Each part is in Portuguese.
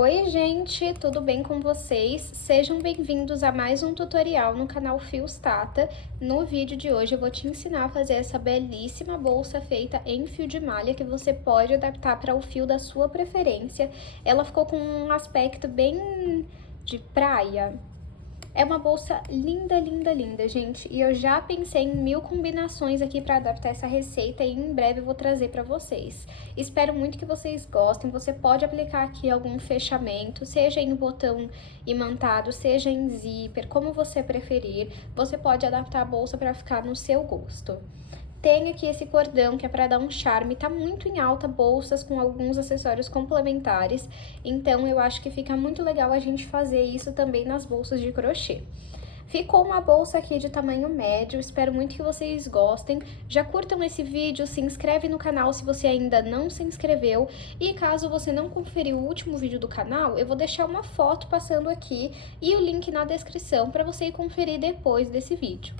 Oi gente, tudo bem com vocês? Sejam bem-vindos a mais um tutorial no canal Fios Tata. No vídeo de hoje eu vou te ensinar a fazer essa belíssima bolsa feita em fio de malha que você pode adaptar para o fio da sua preferência. Ela ficou com um aspecto bem de praia. É uma bolsa linda, linda, linda, gente. E eu já pensei em 1000 combinações aqui para adaptar essa receita e em breve eu vou trazer para vocês. Espero muito que vocês gostem. Você pode aplicar aqui algum fechamento, seja em botão imantado, seja em zíper, como você preferir. Você pode adaptar a bolsa para ficar no seu gosto. Tem aqui esse cordão que é para dar um charme, tá muito em alta bolsas com alguns acessórios complementares, então eu acho que fica muito legal a gente fazer isso também nas bolsas de crochê. Ficou uma bolsa aqui de tamanho médio, espero muito que vocês gostem. Já curtam esse vídeo, se inscreve no canal se você ainda não se inscreveu. E caso você não conferiu o último vídeo do canal, eu vou deixar uma foto passando aqui e o link na descrição para você ir conferir depois desse vídeo.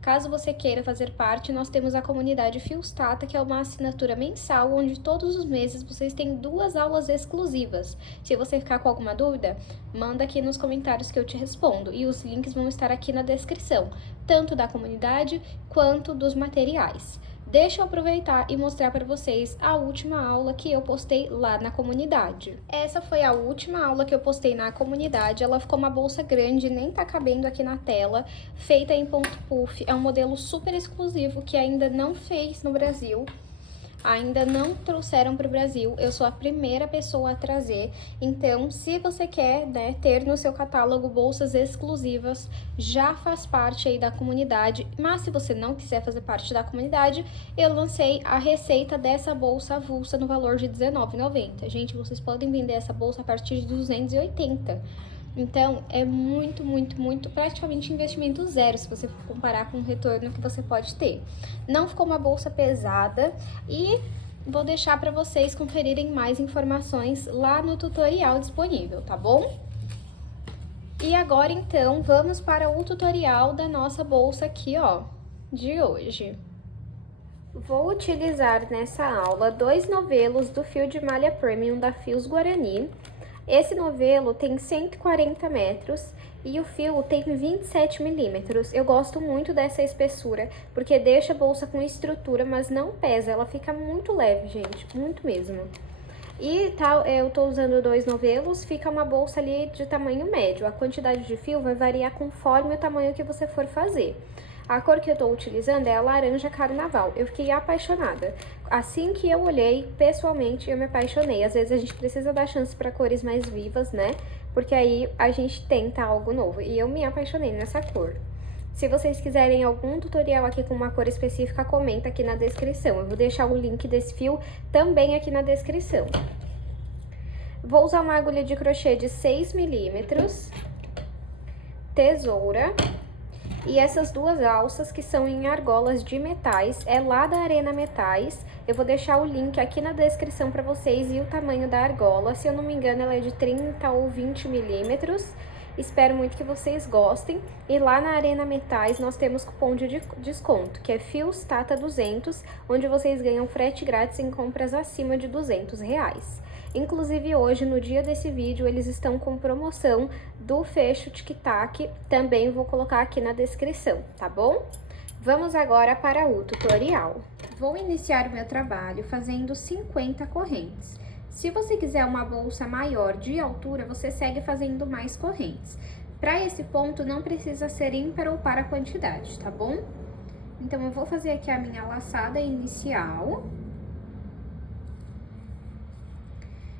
Caso você queira fazer parte, nós temos a comunidade Fios Tata, que é uma assinatura mensal, onde todos os meses vocês têm 2 aulas exclusivas. Se você ficar com alguma dúvida, manda aqui nos comentários que eu te respondo, e os links vão estar aqui na descrição, tanto da comunidade quanto dos materiais. Deixa eu aproveitar e mostrar para vocês a última aula que eu postei lá na comunidade. Essa foi a última aula que eu postei na comunidade, ela ficou uma bolsa grande, nem tá cabendo aqui na tela, feita em ponto puff, é um modelo super exclusivo que ainda não fez no Brasil. Ainda não trouxeram para o Brasil, eu sou a primeira pessoa a trazer, então se você quer, ter no seu catálogo bolsas exclusivas, já faz parte aí da comunidade, mas se você não quiser fazer parte da comunidade, eu lancei a receita dessa bolsa avulsa no valor de R$19,90. Gente, vocês podem vender essa bolsa a partir de 280. Então, é muito, praticamente investimento zero, se você for comparar com o retorno que você pode ter. Não ficou uma bolsa pesada e vou deixar para vocês conferirem mais informações lá no tutorial disponível, tá bom? E agora, então, vamos para o tutorial da nossa bolsa aqui, ó, de hoje. Vou utilizar nessa aula 2 novelos do fio de malha premium da Fios Guarani. Esse novelo tem 140 metros e o fio tem 27 milímetros. Eu gosto muito dessa espessura, porque deixa a bolsa com estrutura, mas não pesa. Ela fica muito leve, gente, muito mesmo. E eu tô usando 2 novelos, fica uma bolsa ali de tamanho médio. A quantidade de fio vai variar conforme o tamanho que você for fazer. A cor que eu tô utilizando é a laranja carnaval. Eu fiquei apaixonada. Assim que eu olhei, pessoalmente, eu me apaixonei. Às vezes a gente precisa dar chance para cores mais vivas, né? Porque aí a gente tenta algo novo. E eu me apaixonei nessa cor. Se vocês quiserem algum tutorial aqui com uma cor específica, comenta aqui na descrição. Eu vou deixar o link desse fio também aqui na descrição. Vou usar uma agulha de crochê de 6 milímetros, tesoura. E essas 2 alças que são em argolas de metais, é lá da Arena Metais. Eu vou deixar o link aqui na descrição para vocês e o tamanho da argola. Se eu não me engano, ela é de 30 ou 20 milímetros. Espero muito que vocês gostem. E lá na Arena Metais nós temos cupom de desconto, que é Fios Tata 200, onde vocês ganham frete grátis em compras acima de R$200. Inclusive hoje, no dia desse vídeo, eles estão com promoção do fecho tic-tac, também vou colocar aqui na descrição, tá bom? Vamos agora para o tutorial. Vou iniciar o meu trabalho fazendo 50 correntes. Se você quiser uma bolsa maior de altura, você segue fazendo mais correntes. Para esse ponto, não precisa ser ímpar ou par a quantidade, tá bom? Então, eu vou fazer aqui a minha laçada inicial.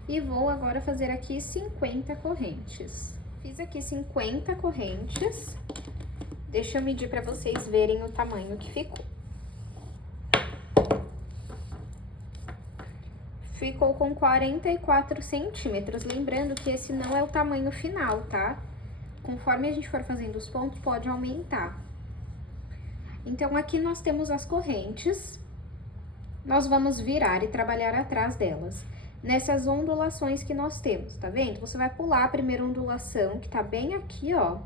E vou agora fazer aqui 50 correntes. Fiz aqui 50 correntes. Deixa eu medir para vocês verem o tamanho que ficou. Ficou com 44 centímetros. Lembrando que esse não é o tamanho final, tá? Conforme a gente for fazendo os pontos, pode aumentar. Então, aqui nós temos as correntes. Nós vamos virar e trabalhar atrás delas. Nessas ondulações que nós temos, tá vendo? Você vai pular a primeira ondulação, que tá bem aqui, ó.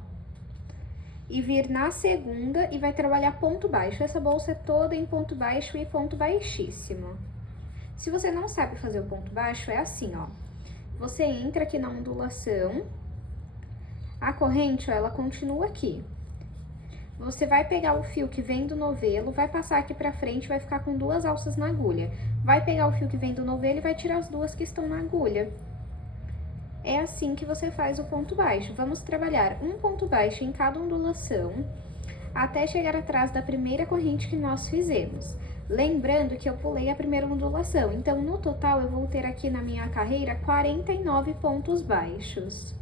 E vir na segunda e vai trabalhar ponto baixo. Essa bolsa é toda em ponto baixo e ponto baixíssimo. Se você não sabe fazer o ponto baixo, é assim, ó. você entra aqui na ondulação, a corrente, ó, ela continua aqui. Você vai pegar o fio que vem do novelo, vai passar aqui pra frente, vai ficar com 2 alças na agulha. Vai pegar o fio que vem do novelo e vai tirar as 2 que estão na agulha. É assim que você faz o ponto baixo. Vamos trabalhar um ponto baixo em cada ondulação, até chegar atrás da primeira corrente que nós fizemos. Lembrando que eu pulei a primeira ondulação, então no total eu vou ter aqui na minha carreira 49 pontos baixos.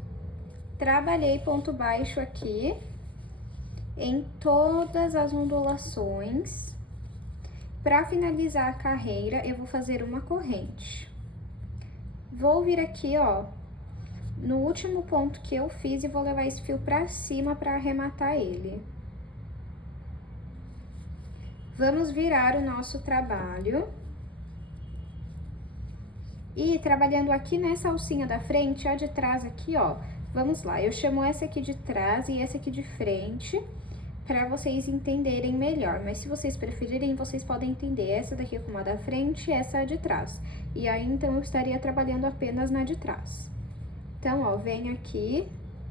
Trabalhei ponto baixo aqui em todas as ondulações. Para finalizar a carreira, eu vou fazer uma corrente. Vou vir aqui, ó, no último ponto que eu fiz e vou levar esse fio pra cima para arrematar ele. Vamos virar o nosso trabalho. E trabalhando aqui nessa alcinha da frente, a de trás aqui, ó, vamos lá, eu chamo essa aqui de trás e essa aqui de frente, para vocês entenderem melhor. Mas se vocês preferirem, vocês podem entender essa daqui como a da frente e essa a de trás. E aí, então, eu estaria trabalhando apenas na de trás. Então, ó, vem aqui,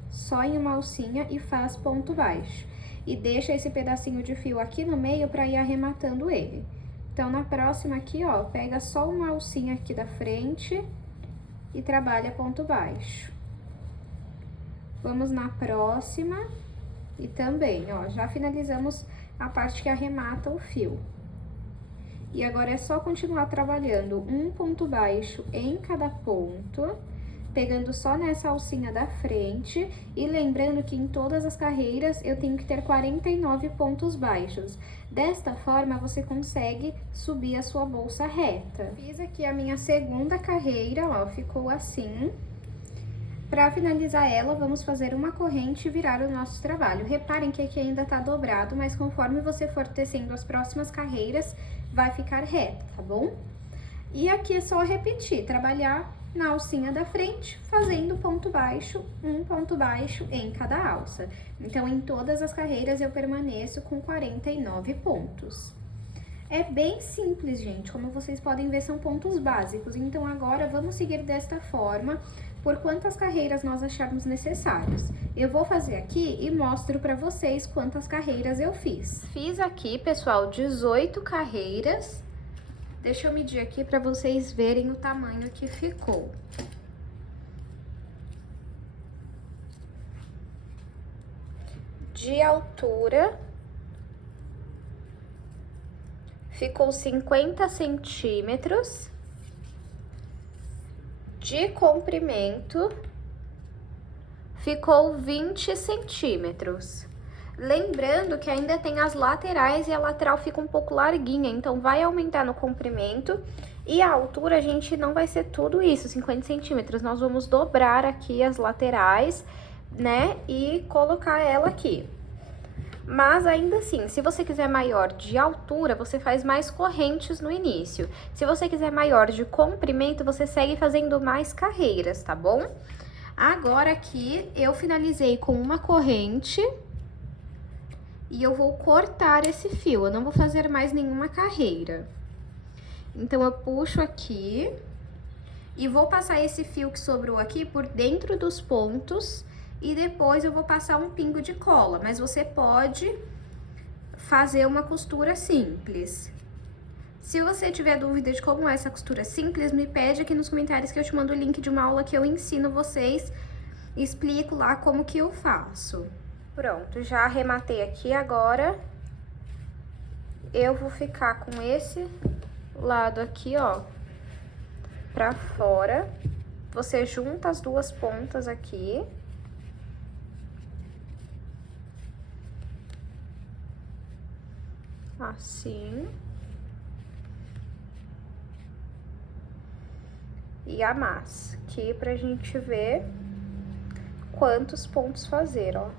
só em uma alcinha e faz ponto baixo. E deixa esse pedacinho de fio aqui no meio para ir arrematando ele. Então, na próxima aqui, ó, pega só uma alcinha aqui da frente e trabalha ponto baixo. Vamos na próxima e também, ó, já finalizamos a parte que arremata o fio. E agora é só continuar trabalhando um ponto baixo em cada ponto, pegando só nessa alcinha da frente e lembrando que em todas as carreiras eu tenho que ter 49 pontos baixos. Desta forma, você consegue subir a sua bolsa reta. Fiz aqui a minha segunda carreira, ó, ficou assim. Para finalizar ela, vamos fazer uma corrente e virar o nosso trabalho. Reparem que aqui ainda tá dobrado, mas conforme você for tecendo as próximas carreiras, vai ficar reto, tá bom? E aqui é só repetir, trabalhar na alcinha da frente, fazendo ponto baixo, um ponto baixo em cada alça. Então, em todas as carreiras, eu permaneço com 49 pontos. É bem simples, gente, como vocês podem ver, são pontos básicos. Então, agora, vamos seguir desta forma, por quantas carreiras nós acharmos necessárias. Eu vou fazer aqui e mostro pra vocês quantas carreiras eu fiz. Fiz aqui, pessoal, 18 carreiras. Deixa eu medir aqui para vocês verem o tamanho que ficou. De altura, ficou 50 centímetros. De comprimento, ficou 20 centímetros. Lembrando que ainda tem as laterais e a lateral fica um pouco larguinha, então vai aumentar no comprimento. E a altura, a gente não vai ser tudo isso, 50 centímetros. Nós vamos dobrar aqui as laterais, né, e colocar ela aqui. Mas ainda assim, se você quiser maior de altura, você faz mais correntes no início. Se você quiser maior de comprimento, você segue fazendo mais carreiras, tá bom? Agora aqui, eu finalizei com uma corrente e eu vou cortar esse fio, eu não vou fazer mais nenhuma carreira. Então, eu puxo aqui e vou passar esse fio que sobrou aqui por dentro dos pontos e depois eu vou passar um pingo de cola, mas você pode fazer uma costura simples. Se você tiver dúvida de como é essa costura simples, me pede aqui nos comentários que eu te mando o link de uma aula que eu ensino vocês, explico lá como que eu faço. Pronto, já arrematei aqui, agora eu vou ficar com esse lado aqui, ó, pra fora. Você junta as duas pontas aqui. Assim. E amassa, aqui pra gente ver quantos pontos fazer, ó.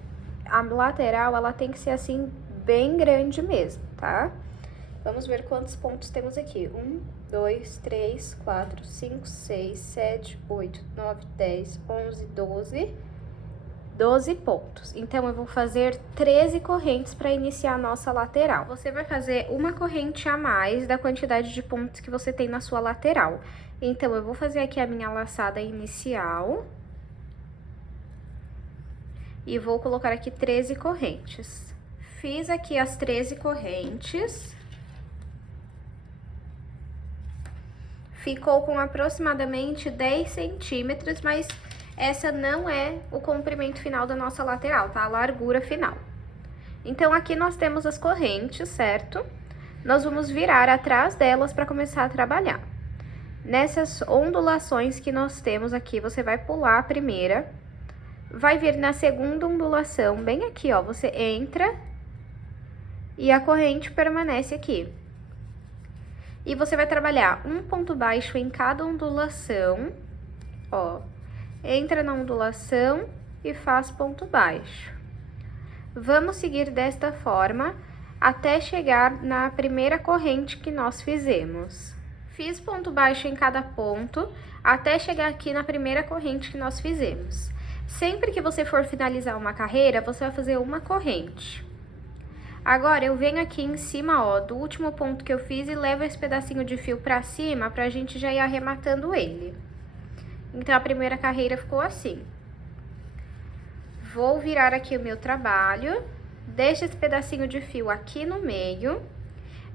A lateral, ela tem que ser assim, bem grande mesmo, tá? Vamos ver quantos pontos temos aqui. 1, 2, 3, 4, 5, 6, 7, 8, 9, 10, 11, 12, 12 pontos. Então, eu vou fazer 13 correntes para iniciar a nossa lateral. Você vai fazer uma corrente a mais da quantidade de pontos que você tem na sua lateral. Então, eu vou fazer aqui a minha laçada inicial. E vou colocar aqui 13 correntes. Fiz aqui as 13 correntes. Ficou com aproximadamente 10 centímetros, mas essa não é o comprimento final da nossa lateral, tá? A largura final. Então, aqui nós temos as correntes, certo? Nós vamos virar atrás delas para começar a trabalhar. Nessas ondulações que nós temos aqui, você vai pular a primeira, vai vir na segunda ondulação, bem aqui, ó, você entra e a corrente permanece aqui. E você vai trabalhar um ponto baixo em cada ondulação, ó. Entra na ondulação e faz ponto baixo. Vamos seguir desta forma até chegar na primeira corrente que nós fizemos. Fiz ponto baixo em cada ponto até chegar aqui na primeira corrente que nós fizemos. Sempre que você for finalizar uma carreira, você vai fazer uma corrente. Agora, eu venho aqui em cima, ó, do último ponto que eu fiz e levo esse pedacinho de fio pra cima pra gente já ir arrematando ele. Então, a primeira carreira ficou assim. Vou virar aqui o meu trabalho, deixa esse pedacinho de fio aqui no meio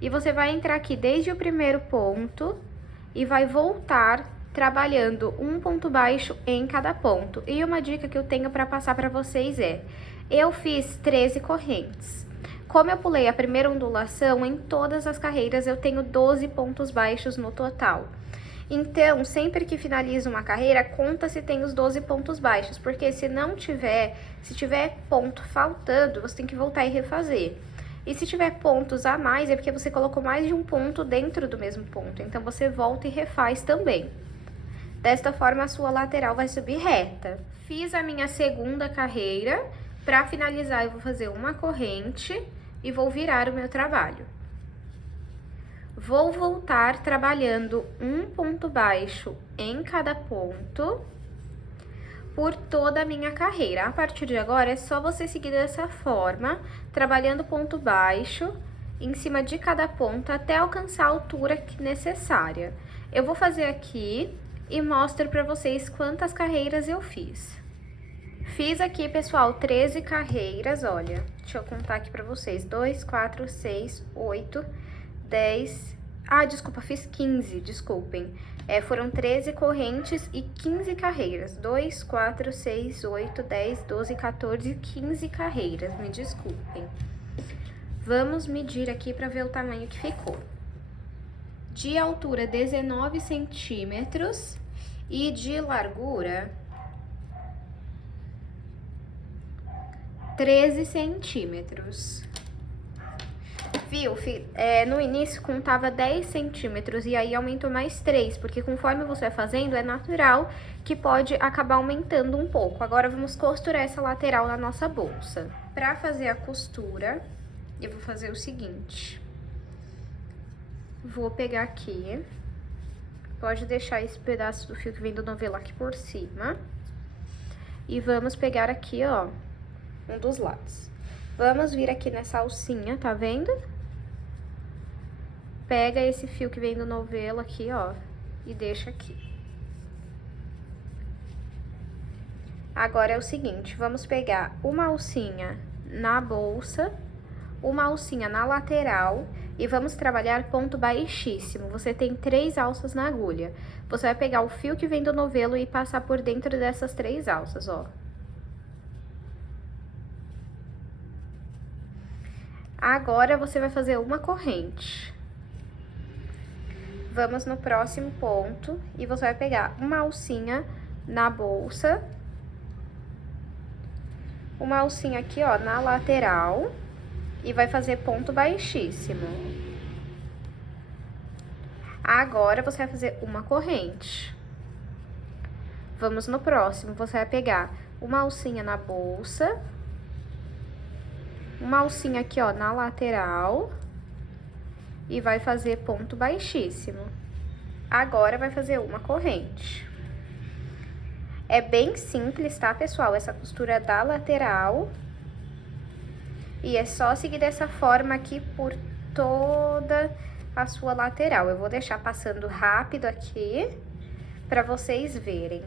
e você vai entrar aqui desde o primeiro ponto e vai voltar trabalhando um ponto baixo em cada ponto. E uma dica que eu tenho pra passar pra vocês é, eu fiz 13 correntes. Como eu pulei a primeira ondulação, em todas as carreiras eu tenho 12 pontos baixos no total. Então, sempre que finaliza uma carreira, conta se tem os 12 pontos baixos, porque se não tiver, se tiver ponto faltando, você tem que voltar e refazer. E se tiver pontos a mais, é porque você colocou mais de um ponto dentro do mesmo ponto, então você volta e refaz também. Desta forma, a sua lateral vai subir reta. Fiz a minha segunda carreira, para finalizar eu vou fazer uma corrente e vou virar o meu trabalho. Vou voltar trabalhando um ponto baixo em cada ponto por toda a minha carreira. A partir de agora, é só você seguir dessa forma, trabalhando ponto baixo em cima de cada ponto até alcançar a altura necessária. Eu vou fazer aqui e mostro para vocês quantas carreiras eu fiz. Fiz aqui, pessoal, 13 carreiras, olha, deixa eu contar aqui pra vocês, 2, 4, 6, 8, 10, desculpa, fiz 15, desculpem, foram 13 correntes e 15 carreiras, 2, 4, 6, 8, 10, 12, 14, 15 carreiras, me desculpem. Vamos medir aqui pra ver o tamanho que ficou. De altura, 19 centímetros e de largura, 13 centímetros. Viu? No início contava 10 centímetros e aí aumentou mais 3, porque conforme você vai fazendo, é natural que pode acabar aumentando um pouco. Agora, vamos costurar essa lateral na nossa bolsa. Pra fazer a costura, eu vou fazer o seguinte. Vou pegar aqui, pode deixar esse pedaço do fio que vem do novelo aqui por cima. E vamos pegar aqui, ó, um dos lados. Vamos vir aqui nessa alcinha, tá vendo? Pega esse fio que vem do novelo aqui, ó, e deixa aqui. Agora é o seguinte, vamos pegar uma alcinha na bolsa, uma alcinha na lateral e vamos trabalhar ponto baixíssimo. Você tem 3 alças na agulha. Você vai pegar o fio que vem do novelo e passar por dentro dessas 3 alças, ó. Agora, você vai fazer uma corrente. Vamos no próximo ponto e você vai pegar uma alcinha na bolsa, uma alcinha aqui, ó, na lateral e vai fazer ponto baixíssimo. Agora, você vai fazer uma corrente. Vamos no próximo, você vai pegar uma alcinha na bolsa, uma alcinha aqui, ó, na lateral e vai fazer ponto baixíssimo. Agora, vai fazer uma corrente. É bem simples, tá, pessoal? Essa costura da lateral. E é só seguir dessa forma aqui por toda a sua lateral. Eu vou deixar passando rápido aqui pra vocês verem.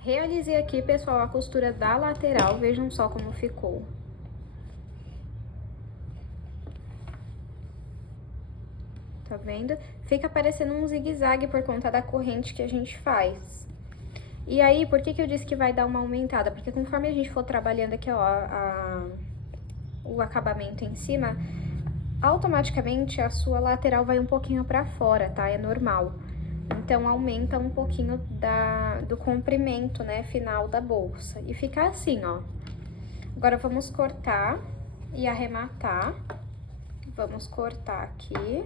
Realizei aqui, pessoal, a costura da lateral, vejam só como ficou. Tá vendo? Fica parecendo um zigue-zague por conta da corrente que a gente faz. E aí, por que eu disse que vai dar uma aumentada? Porque conforme a gente for trabalhando aqui, ó, o acabamento em cima, automaticamente a sua lateral vai um pouquinho pra fora, tá? É normal. Então, aumenta um pouquinho do comprimento, né, final da bolsa. E fica assim, ó. Agora, vamos cortar e arrematar. Vamos cortar aqui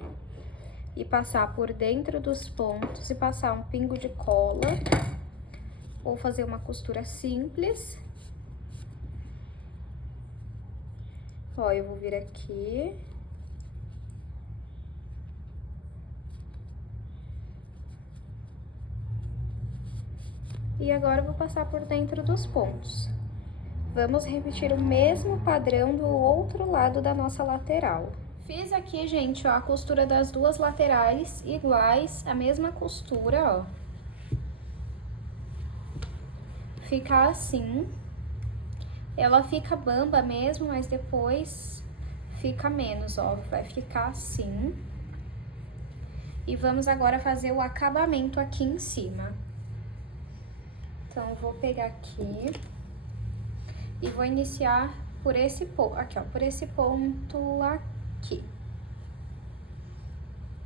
e passar por dentro dos pontos e passar um pingo de cola. Ou fazer uma costura simples. Ó, eu vou vir aqui. E agora eu vou passar por dentro dos pontos. Vamos repetir o mesmo padrão do outro lado da nossa lateral. Fiz aqui, gente, ó, a costura das duas laterais iguais, a mesma costura, ó. Fica assim. Ela fica bamba mesmo, mas depois fica menos, ó. Vai ficar assim. E vamos agora fazer o acabamento aqui em cima. Então, eu vou pegar aqui e vou iniciar por esse ponto, aqui, ó, por esse ponto aqui.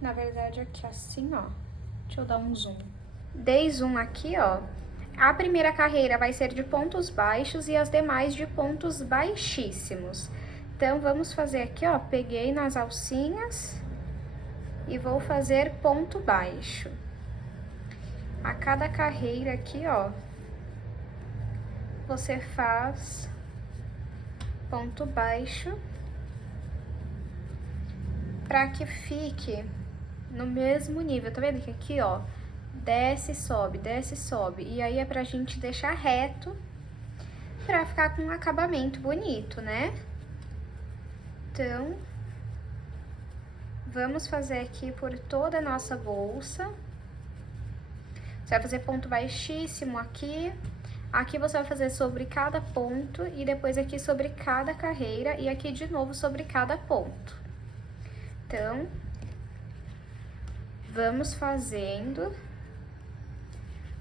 Na verdade, aqui assim, ó. Deixa eu dar um zoom. Dei zoom aqui, ó. A primeira carreira vai ser de pontos baixos e as demais de pontos baixíssimos. Então, vamos fazer aqui, ó, peguei nas alcinhas e vou fazer ponto baixo. A cada carreira aqui, ó, você faz ponto baixo pra que fique no mesmo nível. Tá vendo que aqui, ó, desce, sobe, desce, sobe. E aí é pra gente deixar reto pra ficar com um acabamento bonito, né? Então, vamos fazer aqui por toda a nossa bolsa. Você vai fazer ponto baixíssimo aqui. Aqui você vai fazer sobre cada ponto e depois aqui sobre cada carreira e aqui de novo sobre cada ponto. Então, vamos fazendo.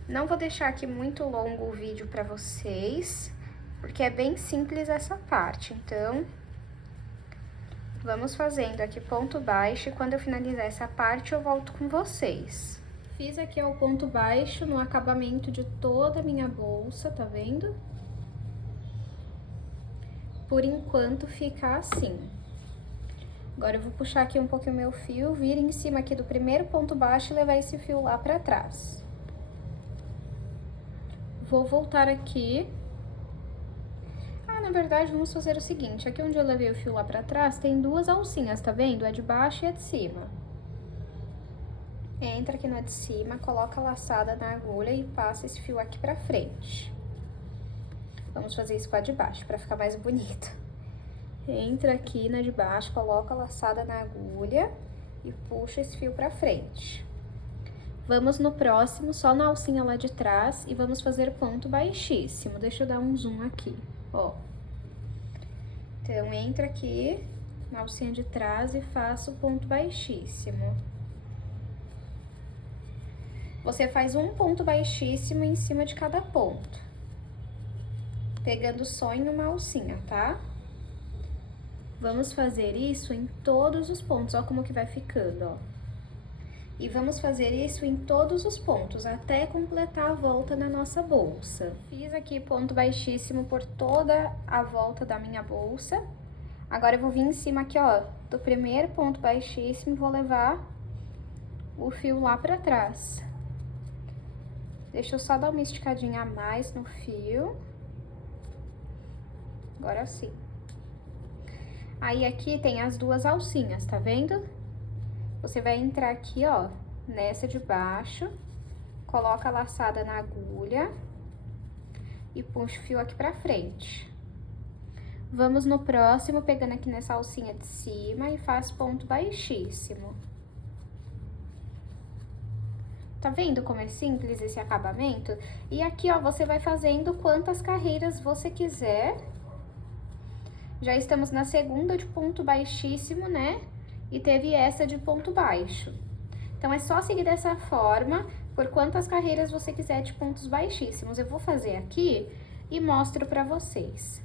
Não vou deixar aqui muito longo o vídeo pra vocês, porque é bem simples essa parte. Então, vamos fazendo aqui ponto baixo e quando eu finalizar essa parte eu volto com vocês. Fiz aqui o ponto baixo no acabamento de toda a minha bolsa, tá vendo? Por enquanto fica assim. Agora eu vou puxar aqui um pouquinho o meu fio, vir em cima aqui do primeiro ponto baixo e levar esse fio lá pra trás. Vou voltar aqui. Na verdade, vamos fazer o seguinte, aqui onde eu levei o fio lá pra trás, tem duas alcinhas, tá vendo? A de baixo e a de cima. Entra aqui na de cima, coloca a laçada na agulha e passa esse fio aqui pra frente. Vamos fazer isso com a de baixo, pra ficar mais bonito. Entra aqui na de baixo, coloca a laçada na agulha e puxa esse fio pra frente. Vamos no próximo, só na alcinha lá de trás, e vamos fazer ponto baixíssimo. Deixa eu dar um zoom aqui, ó. Então, entra aqui na alcinha de trás e faço ponto baixíssimo. Você faz um ponto baixíssimo em cima de cada ponto, pegando só em uma alcinha, tá? Vamos fazer isso em todos os pontos, ó como que vai ficando, ó. E vamos fazer isso em todos os pontos, até completar a volta na nossa bolsa. Fiz aqui ponto baixíssimo por toda a volta da minha bolsa. Agora eu vou vir em cima aqui, ó, do primeiro ponto baixíssimo e vou levar o fio lá pra trás. Deixa eu só dar uma esticadinha a mais no fio. Agora sim. Aí aqui tem as duas alcinhas, tá vendo? Você vai entrar aqui, ó, nessa de baixo, coloca a laçada na agulha e puxa o fio aqui pra frente. Vamos no próximo, pegando aqui nessa alcinha de cima e faz ponto baixíssimo. Tá vendo como é simples esse acabamento? E aqui, ó, você vai fazendo quantas carreiras você quiser. Já estamos na segunda de ponto baixíssimo, né? E teve essa de ponto baixo. Então, é só seguir dessa forma, por quantas carreiras você quiser de pontos baixíssimos. Eu vou fazer aqui e mostro pra vocês.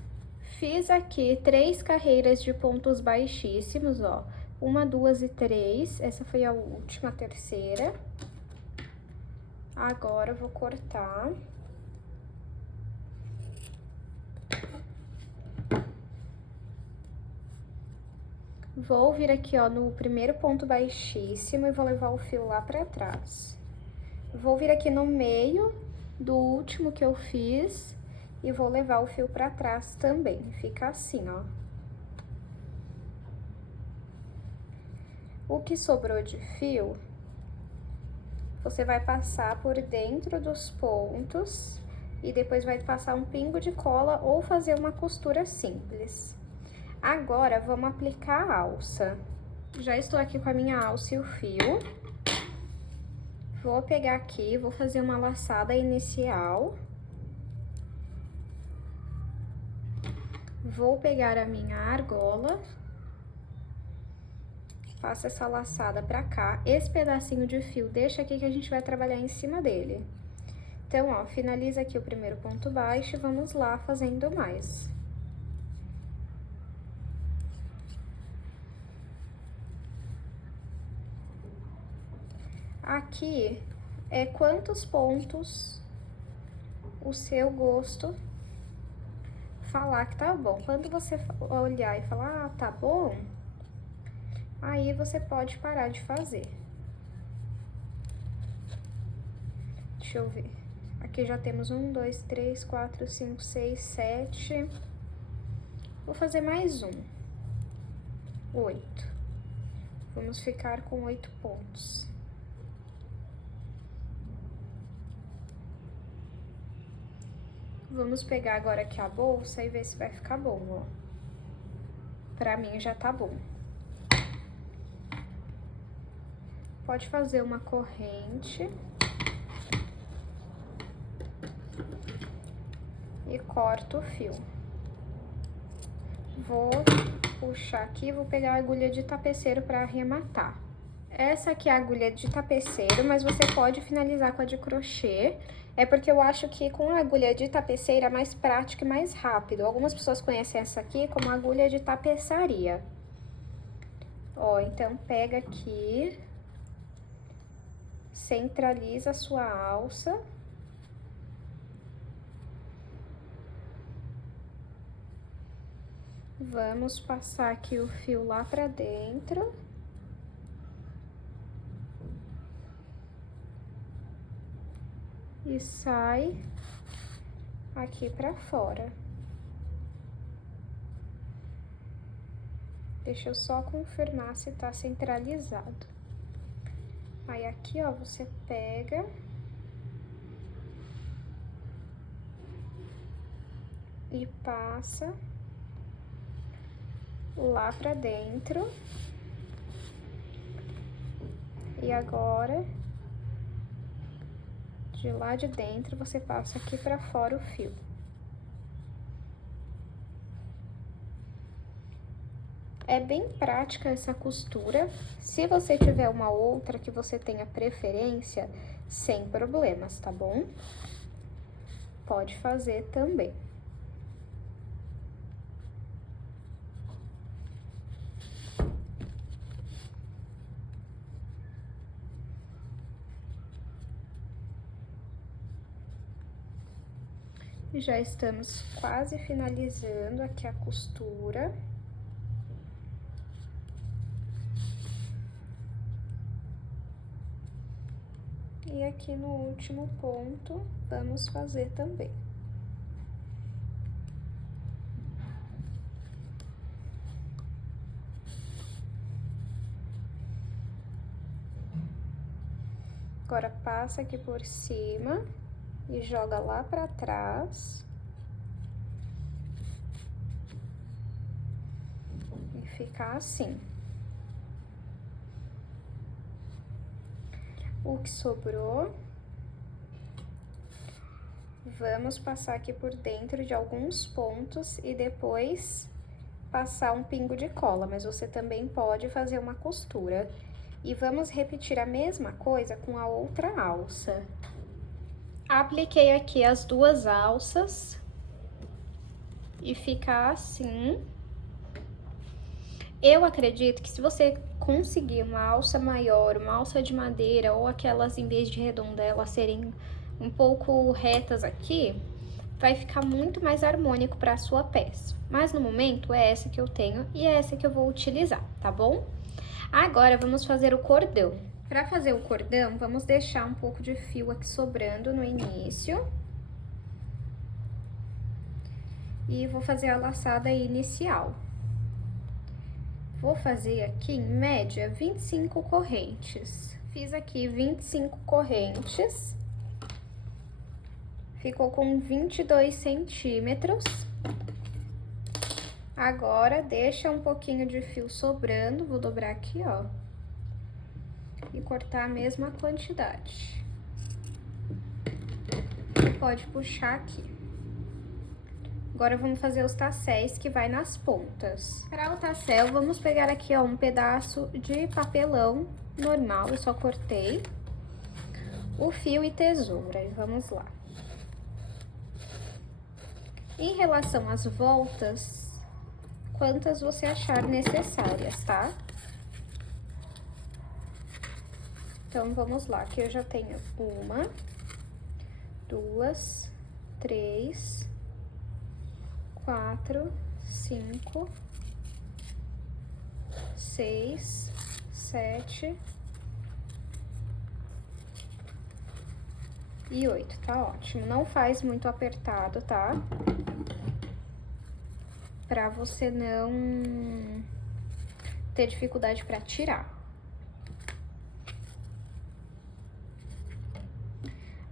Fiz aqui 3 carreiras de pontos baixíssimos, ó. 1, 2 e 3. Essa foi a última, a terceira. Agora eu vou cortar. Vou vir aqui, ó, no primeiro ponto baixíssimo e vou levar o fio lá pra trás. Vou vir aqui no meio do último que eu fiz e vou levar o fio pra trás também. Fica assim, ó. O que sobrou de fio, você vai passar por dentro dos pontos e depois vai passar um pingo de cola ou fazer uma costura simples. Agora, vamos aplicar a alça. Já estou aqui com a minha alça e o fio. Vou pegar aqui, vou fazer uma laçada inicial. Vou pegar a minha argola. Faço essa laçada pra cá. Esse pedacinho de fio deixa aqui que a gente vai trabalhar em cima dele. Então, ó, finaliza aqui o primeiro ponto baixo e vamos lá fazendo mais. Aqui é quantos pontos o seu gosto falar que tá bom. Quando você olhar e falar, ah, tá bom, aí você pode parar de fazer. Deixa eu ver. Aqui já temos 1, 2, 3, 4, 5, 6, 7. Vou fazer mais um. 8. Vamos ficar com 8 pontos. Vamos pegar agora aqui a bolsa e ver se vai ficar bom, ó. Pra mim já tá bom. Pode fazer uma corrente. E corto o fio. Vou puxar aqui, vou pegar a agulha de tapeceiro pra arrematar. Essa aqui é a agulha de tapeceiro, mas você pode finalizar com a de crochê. É porque eu acho que com a agulha de tapeceiro é mais prático e mais rápido. Algumas pessoas conhecem essa aqui como agulha de tapeçaria. Ó, então pega aqui, centraliza a sua alça. Vamos passar aqui o fio lá pra dentro. E sai aqui pra fora. Deixa eu só confirmar se tá centralizado. Aí aqui, ó, você pega e passa lá pra dentro. E agora, de lá de dentro, você passa aqui pra fora o fio. É bem prática essa costura. Se você tiver uma outra que você tenha preferência, sem problemas, tá bom? Pode fazer também. Já estamos quase finalizando aqui a costura. E aqui no último ponto, vamos fazer também. Agora, passa aqui por cima e joga lá pra trás. E fica assim. O que sobrou, vamos passar aqui por dentro de alguns pontos e depois passar um pingo de cola, mas você também pode fazer uma costura. E vamos repetir a mesma coisa com a outra alça. Apliquei aqui as duas alças e fica assim. Eu acredito que se você conseguir uma alça maior, uma alça de madeira ou aquelas em vez de redonda elas serem um pouco retas aqui, vai ficar muito mais harmônico para a sua peça. Mas no momento é essa que eu tenho e é essa que eu vou utilizar, tá bom? Agora, vamos fazer o cordão. Para fazer o cordão, vamos deixar um pouco de fio aqui sobrando no início. E vou fazer a laçada inicial. Vou fazer aqui, em média, 25 correntes. Fiz aqui 25 correntes. Ficou com 22 centímetros. Agora, deixa um pouquinho de fio sobrando, vou dobrar aqui, ó, e cortar a mesma quantidade. Pode puxar aqui. Agora, vamos fazer os tasséis que vai nas pontas. Para o tassel, vamos pegar aqui, ó, um pedaço de papelão normal, eu só cortei o fio e tesoura, e vamos lá. Em relação às voltas, quantas você achar necessárias, tá? Então, vamos lá, aqui eu já tenho 1, 2, 3, 4, 5, 6, 7 e 8, tá ótimo. Não faz muito apertado, tá? Pra você não ter dificuldade pra tirar.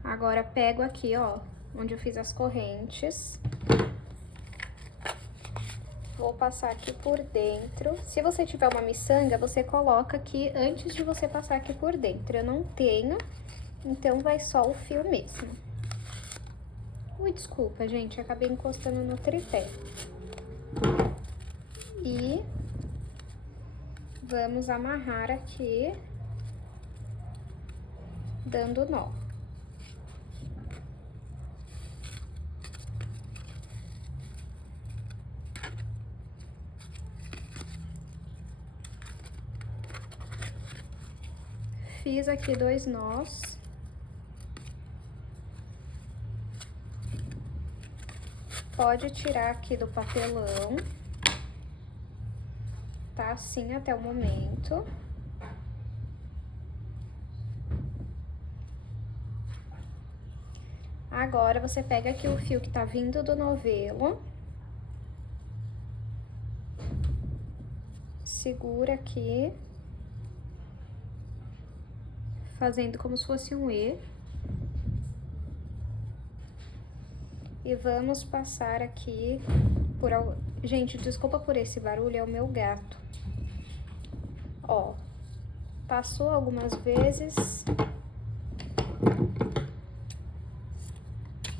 Agora, pego aqui, ó, onde eu fiz as correntes. Vou passar aqui por dentro. Se você tiver uma miçanga, você coloca aqui antes de você passar aqui por dentro. Eu não tenho, então vai só o fio mesmo. Ui, desculpa, gente, acabei encostando no tripé. E vamos amarrar aqui, dando nó. Fiz aqui 2 nós. Pode tirar aqui do papelão. Tá assim até o momento. Agora, você pega aqui o fio que tá vindo do novelo. Segura aqui. Fazendo como se fosse um E. E vamos passar aqui por... Gente, desculpa por esse barulho, é o meu gato. Ó, passou algumas vezes.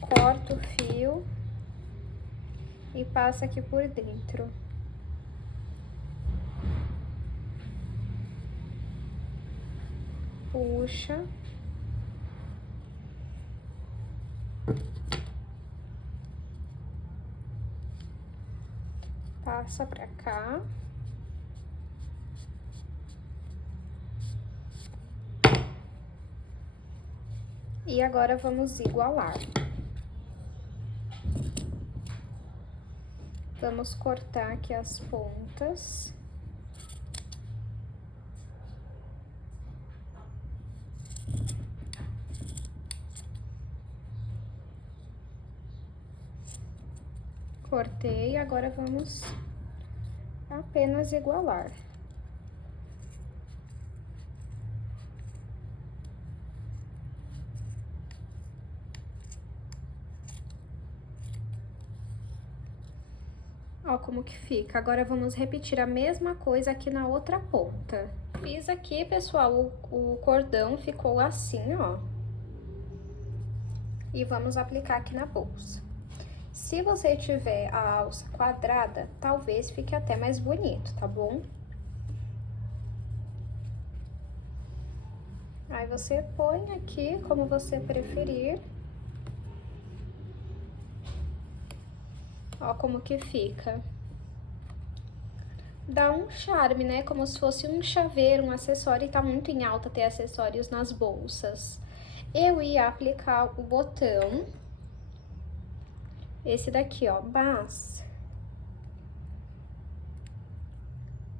Corta o fio e passa aqui por dentro. Puxa. Passa pra cá. E agora vamos igualar. Vamos cortar aqui as pontas. Cortei, agora vamos apenas igualar. Ó como que fica. Agora, vamos repetir a mesma coisa aqui na outra ponta. Fiz aqui, pessoal, o cordão ficou assim, ó. E vamos aplicar aqui na bolsa. Se você tiver a alça quadrada, talvez fique até mais bonito, tá bom? Aí, você põe aqui como você preferir. Ó como que fica. Dá um charme, né? Como se fosse um chaveiro, um acessório, e tá muito em alta ter acessórios nas bolsas. Eu ia aplicar o botão, esse daqui, ó, mas...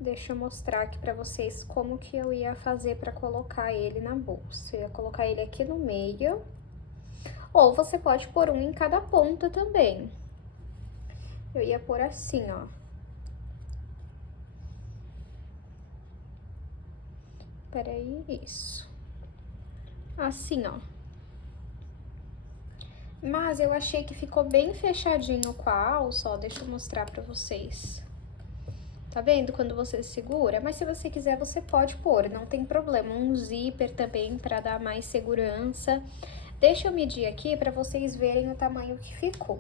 deixa eu mostrar aqui pra vocês como que eu ia fazer pra colocar ele na bolsa. Eu ia colocar ele aqui no meio, ou você pode pôr um em cada ponta também. Eu ia pôr assim, ó. Peraí, isso. Assim, ó. Mas eu achei que ficou bem fechadinho com a alça, ó. Deixa eu mostrar pra vocês. Tá vendo quando você segura? Mas se você quiser, você pode pôr, não tem problema. Um zíper também pra dar mais segurança. Deixa eu medir aqui pra vocês verem o tamanho que ficou.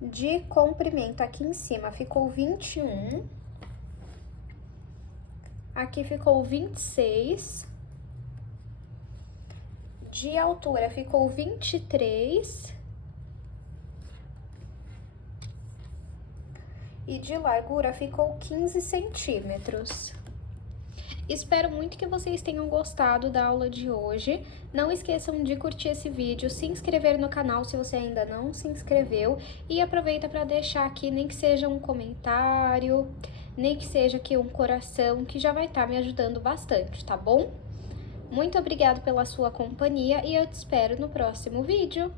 De comprimento aqui em cima ficou 21. Aqui ficou 26. De altura ficou 23. E de largura ficou 15 centímetros. Espero muito que vocês tenham gostado da aula de hoje. Não esqueçam de curtir esse vídeo, se inscrever no canal se você ainda não se inscreveu. E aproveita para deixar aqui, nem que seja um comentário, nem que seja aqui um coração, que já vai estar me ajudando bastante, tá bom? Muito obrigada pela sua companhia e eu te espero no próximo vídeo.